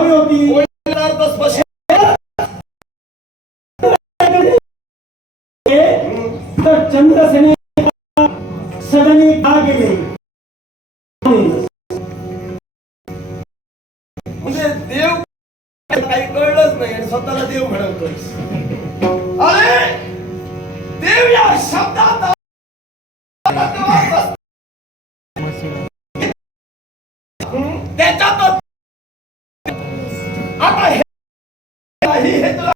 हवी होती तर चंद्रसेने सदनी का गेले म्हणजे देव काही कळलंच नाही आणि स्वतःला देव म्हणतोय. अरे देव या शब्दात त्याच्यात आता हे तुला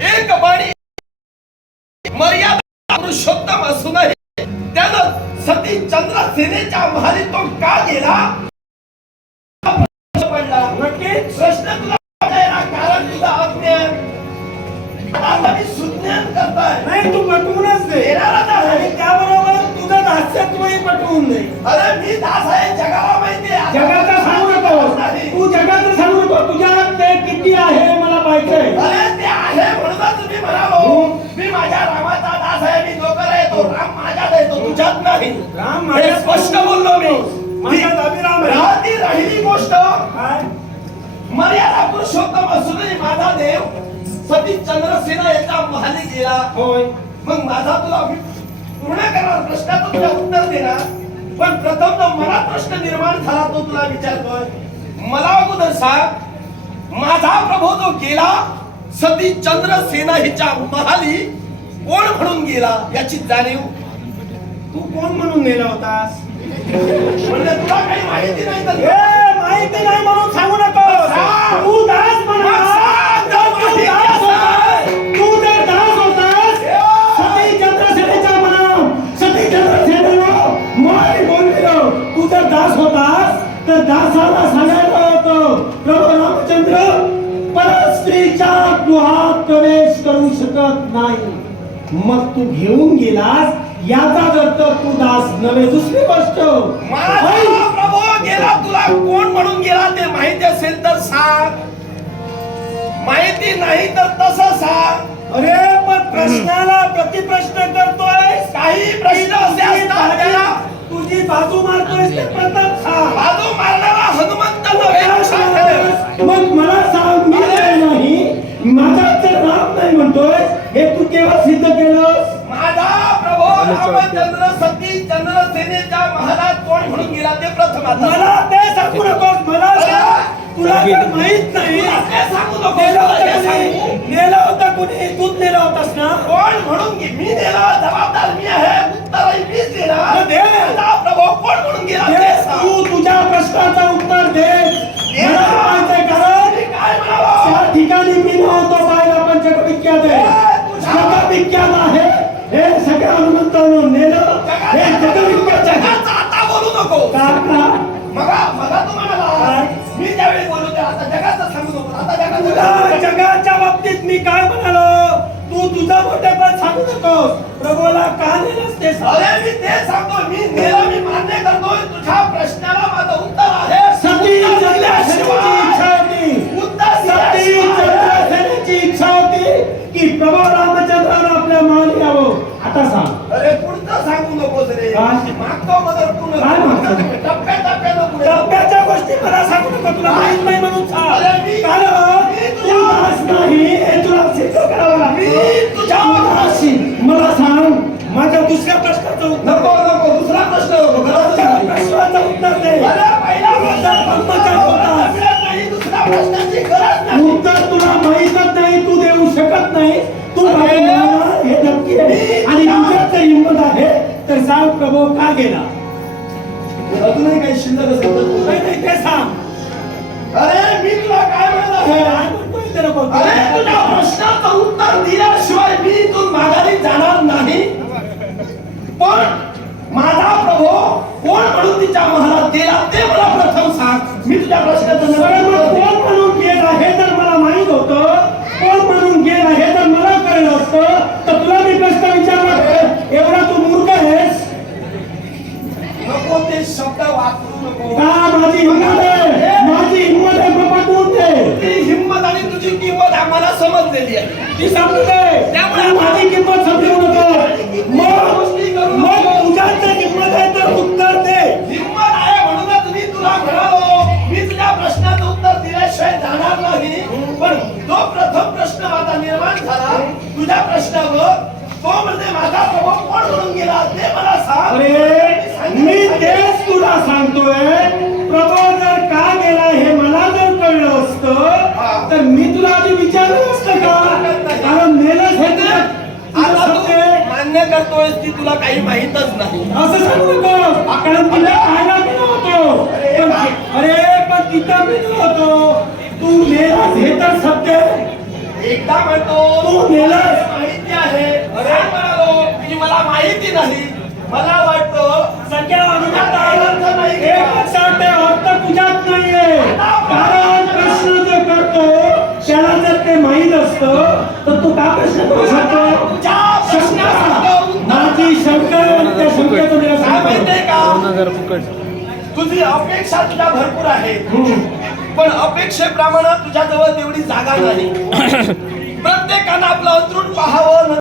एक बाणी मर्यादा पुरुषोत्तम असूनही त्यानं सती चंद्रसेनेच्या महाली तो का गेला पडला. नक्कीच प्रश्न तुला पडायला कारण तुझा अज्ञान. आता मी सुज्ञान करताय नाही तू पटवूनच दे आणि त्याबरोबर तुझं दास्यत्वही पटवून दे. अरे मी दास आहे जगाला माहिती आहे. जगाचा सांगू नको तू जगाचं सांगू नको तुझ्यात ते किती आहे मला पाहिजे. अरे ते आहे म्हणूनच तुम्ही म्हणालो मी माझ्या रामाचा दास आहे. मी नोकर आहे. तो राम माझ्यात आहे. तो तुझ्यात नाही. राम हे स्पष्ट बोललो मी. माझ्यात अभिराम आहे. राहती राहिली गोष्ट काय मर्यादा पुरुषोत्तम असूनही माझा देव सती चंद्रसेना याच्या महाली गेला. होय मग माझा तुला पूर्ण करणार प्रश्नाचं तुला उत्तर देणार. पण प्रथम तो मला प्रश्न निर्माण झाला तो तुला विचारतोय. मला अगोदर सांग माझा प्रभू जो गेला सती चंद्रसेना हिच्या महाली कोण म्हणून गेला याची जाणीव तू कोण म्हणून नेला होतास म्हणजे तुला काही माहिती नाही तर माहिती नाही म्हणून सांगू नको. तू दास म्हणा तू जर दास होतास सती चंद्रसेनेचा म्हणा सती चंद्रसेनेला माय बोललो. तू जर दास होतास तर दासाला सांगायला होतं प्रभू रामचंद्र परस्त्रीच्या गृहात प्रवेश करू शकत नाही. मग तू घेऊन गेलास याचा अर्थ तू दास नव्हे. दुसरी गोष्ट माझा प्रभू गेला तुला कोण म्हणून गेला ते माहिती असेल तर सांग. माहिती नाही तर तसं सांग. अरे पण प्रश्नाला प्रतिप्रश्न करतोय. काही प्रश्न असे असतात त्याला तुझी बाजू मारतोय ते प्रथम सांग. बाजू मारणारा हनुमंत नव्हे. मग मला सांग मी नाही माझा तर राम नाही म्हणतोय हे तू केव्हा सिद्ध केलंस. माझा प्रभू रामचंद्र सती चंद्रसेनेच्या महालात कोण म्हणून गेला ते प्रथम आता मला ते सांगू नकोस. मला सांग तुला तर माहित नाही ते सांगू नको. नेला होता कोणी तूच नेला होतास ना. कोण म्हणून मी नेला जबाबदार मी आहे. उत्तरही मीच देणार. माझा प्रभू कोण म्हणून गेला ते सांग. तू तुझ्या प्रश्नाचं उत्तर दे. मला माहितीये कारण काय म्हणावं त्या ठिकाणी मी नव्हतो पाहिला पण जगविख्यात आहे. जगविख्यात आहे हे सगळ्या हनुमंतांना नेलं हे जगविख्यात जगाचा आता बोलू नको. काका मगा तू म्हणाला मी त्यावेळी बोलू दे. आता जगाचं सांगू नको. आता तुला जगाच्या बाबतीत मी काय म्हणालो तू तुझा मोठेपण सांगू नकोस. प्रभूला का नेलंस ते सांग. अरे मी ते सांगतो. मी नेला मी मान्य करतोय. तुझ्या प्रश्नाला माझं उत्तर आहे. सती चंद्रसेनेची इच्छा होती. सती चंद्रसेनेची इच्छा होती की प्रभू रामचंद्राला आपल्या महाली यावं. आता सांग. अरे पुढचं सांगू नकोस रे. मागतो बदल तू काय मागतो? टप्प्याटप्प्यानं पुढे टप्प्याच्या गोष्टी मला सांगू नको. तुला माहित नाही म्हणून सांग. कारण तू दास नाही हे तुला सिद्ध करावं लागेल. तुझ्या मला सांग माझ्या दुसऱ्या प्रश्नाचं उत्तर. नको दुसरा प्रश्न नको. प्रश्नाचं उत्तर दे. अरे पहिला प्रश्न ब्रह्मचारी होतास. नाही. दुसऱ्या प्रश्नाची गरज नाही. उत्तर तुला माहीतच नाही तू देऊ शकत नाही. तू हे नक्की आहे आणि तुझ्यात जर हिंमत आहे तर सांग प्रभू का गेला. अजूनही काही शिल्लक असेल तर नाही ते सांग. अरे मी तुला काय म्हणत आहे. अरे तुझ्या प्रश्नाचं उत्तर दिल्याशिवाय मी इथून माघारी जाणार नाही. पण माझा प्रभू कोण म्हणून तिच्या महालात गेला ते मला प्रथम सांग. मी तुझ्या प्रश्नाचं कोण म्हणून गेला हे जर मला माहित होतं कोण म्हणून गेला हे जर मला कळलं असतं तर तुला मी प्रश्न विचारला एवढा तू मूर्ख आहेस. नको ते शब्द वापरू नको. माझी हिंमत आहे. माझी हिंमत आहे. पटवून दे. ती हिंमत आणि तुझी किंमत मला समजलेली आहे. ती समजू दे. त्यामुळे तू माझी किंमत समजू नको. मग तुझ्याच किंमत आहे तर उत्तर दे. हिंमत आहे म्हणूनच मी तुला म्हणालो, मी तुझ्या प्रश्नाचं उत्तर दिल्याशिवाय जाणार नाही. पण जो प्रथम प्रश्न माझा निर्माण झाला तुझ्या प्रश्नावर, तो म्हणजे माझा प्रभू कोण म्हणून गेला ते मला सांग. अरे मी तेच तुला सांगतोय. प्रभू जर का गेला हे मला जर कळलं असतं तर मी तुला आधी विचारलं असतं का? कारण मेलच हे तुला आता तू सत्य. मान्य करतोय की तुला काही माहीतच नाही. असं सांगू नको. कारण तुला खायला मी नव्हतो. अरे पण तिथं मी नव्हतो. तू मेलास हे तर सत्य आहे. एकदा म्हणतो तू मेलास. माहिती आहे. अरे म्हणालो की मला माहिती नाही. मला वाटतं सगळ्या अनुमता एकच सांगते, अर्थ तुझ्यात नाहीये. कारण प्रश्न जे करतो त्याला जर ते माहीत असतं तर तू का प्रश्न करू शकतो? तुझ्या शंका. प्रश्नाचं माझी शंका आहे आणि त्या शंकेचं काय निराकरण माहितीये कर. का? तुझी अपेक्षा तुझ्या भरपूर आहे, पण अपेक्षेप्रमाणे तुझ्याजवळ तेवढी जागा नाही. प्रत्येकानं आपलं अंतरून पाहावं.